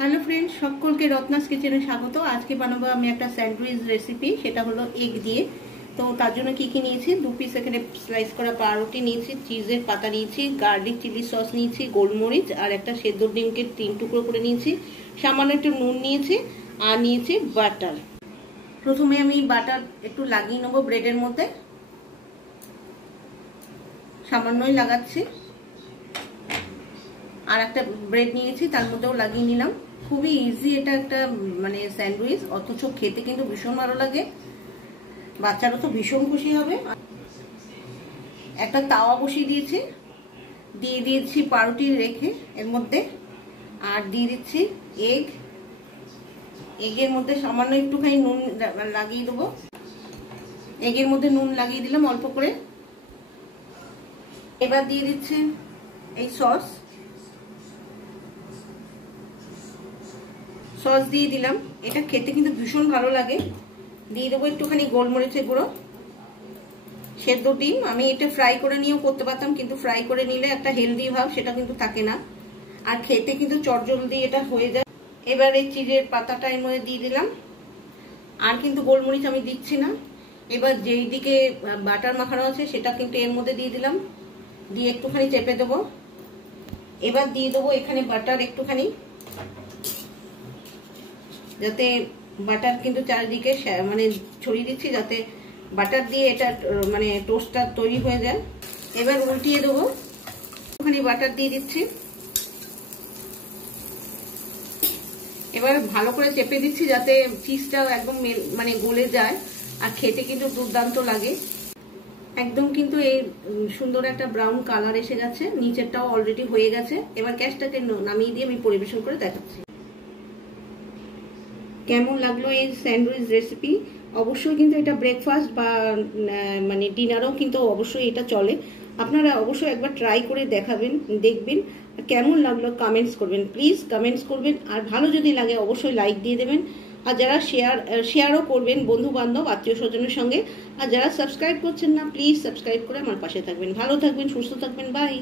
Hello friends, সকলকে রত্নাস কিচেনে স্বাগত। আজকে বানাবো আমি একটা স্যান্ডউইচ রেসিপি, সেটা হলো এগ দিয়ে। তো তার জন্য কি কি নিয়েছি, 2 পিস এখানে স্লাইস করা পাউরুটি নিয়েছি, চিজের পাতা নিয়েছি, গার্লিক চিলি সস নিয়েছি, গোলমরিচ আর একটা সেদ্ধ ডিমকে 3 টুকরো করে নিয়েছি, সামান্য একটু নুন নিয়েছি আর নিয়েছি বাটার। প্রথমে আমি বাটার একটু লাগিয়ে নেবো ব্রেডের মধ্যে, সামান্যই লাগাচ্ছি। আর একটা ব্রেড নিয়েছি, তার মধ্যেও লাগিয়ে নিলাম। খুবই ইজি এটা একটা মানে স্যান্ডউইচ, অথচ খেতে কিন্তু ভীষণ ভালো লাগে, বাচ্চারা তো ভীষণ খুশি হবে। একটা তাওয়া বসিয়ে দিয়েছি, দিয়ে দিয়েছি পাউরুটি রেখে এর মধ্যে, আর দিয়ে দিচ্ছি এগের মধ্যে সামান্য একটুখানি নুন লাগিয়ে দেবো। এগের মধ্যে নুন লাগিয়ে দিলাম অল্প করে। এবার দিয়ে দিচ্ছি এই সস দিয়ে দিলাম। এটা খেতে কিন্তু ভীষণ ভালো লাগে। দিয়ে দেবো একটুখানি গোলমরিচের গুঁড়ো, সেদ্ধ ডিম। আমি এটা ফ্রাই করে নিয়েও করতে পারতাম, কিন্তু ফ্রাই করে নিলে একটা হেলদি ভাব সেটা কিন্তু থাকে না, আর খেতে কিন্তু চটজলদি এটা হয়ে যায়। এবার এই চিজের পাতাটা এর মধ্যে দিয়ে দিলাম, আর কিন্তু গোলমরিচ আমি দিচ্ছি না। এবার যেই দিকে বাটার মাখানো আছে সেটা কিন্তু এর মধ্যে দিয়ে দিলাম, দিয়ে একটুখানি চেপে দেবো। এবার দিয়ে দেবো এখানে বাটার একটুখানি, যাতে বাটার কিন্তু চারিদিকে মানে ছড়িয়ে দিচ্ছি, যাতে বাটার দিয়ে এটা মানে টোস্টটা তৈরি হয়ে যায়। এবার উল্টিয়ে দেবো, ওখানে বাটার দিয়ে দিচ্ছি। এবার ভালো করে চেপে দিচ্ছি যাতে চিজটা একদম মানে গলে যায়, আর খেতে কিন্তু দুর্দান্ত লাগে একদম। কিন্তু এই সুন্দর একটা ব্রাউন কালার এসে গেছে, নিচেরটাও অলরেডি হয়ে গেছে। এবার গ্যাসটাকে নামিয়ে দিয়ে আমি পরিবেশন করে দেখাচ্ছি। কেমন লাগলো এই স্যান্ডউইচ রেসিপি? অবশ্যই কিন্তু এটা ব্রেকফাস্ট বা মানে ডিনারও কিন্তু অবশ্যই এটা চলে। আপনারা অবশ্যই একবার ট্রাই করে দেখবেন কেমন লাগলো কমেন্টস করবেন, প্লিজ কমেন্টস করবেন। আর ভালো যদি লাগে অবশ্যই লাইক দিয়ে দেবেন, আর যারা শেয়ারও করবেন বন্ধু বান্ধব আত্মীয় স্বজনের সঙ্গে। আর যারা সাবস্ক্রাইব করছেন না, প্লিজ সাবস্ক্রাইব করে আমার পাশে থাকবেন। ভালো থাকবেন, সুস্থ থাকবেন, বাই।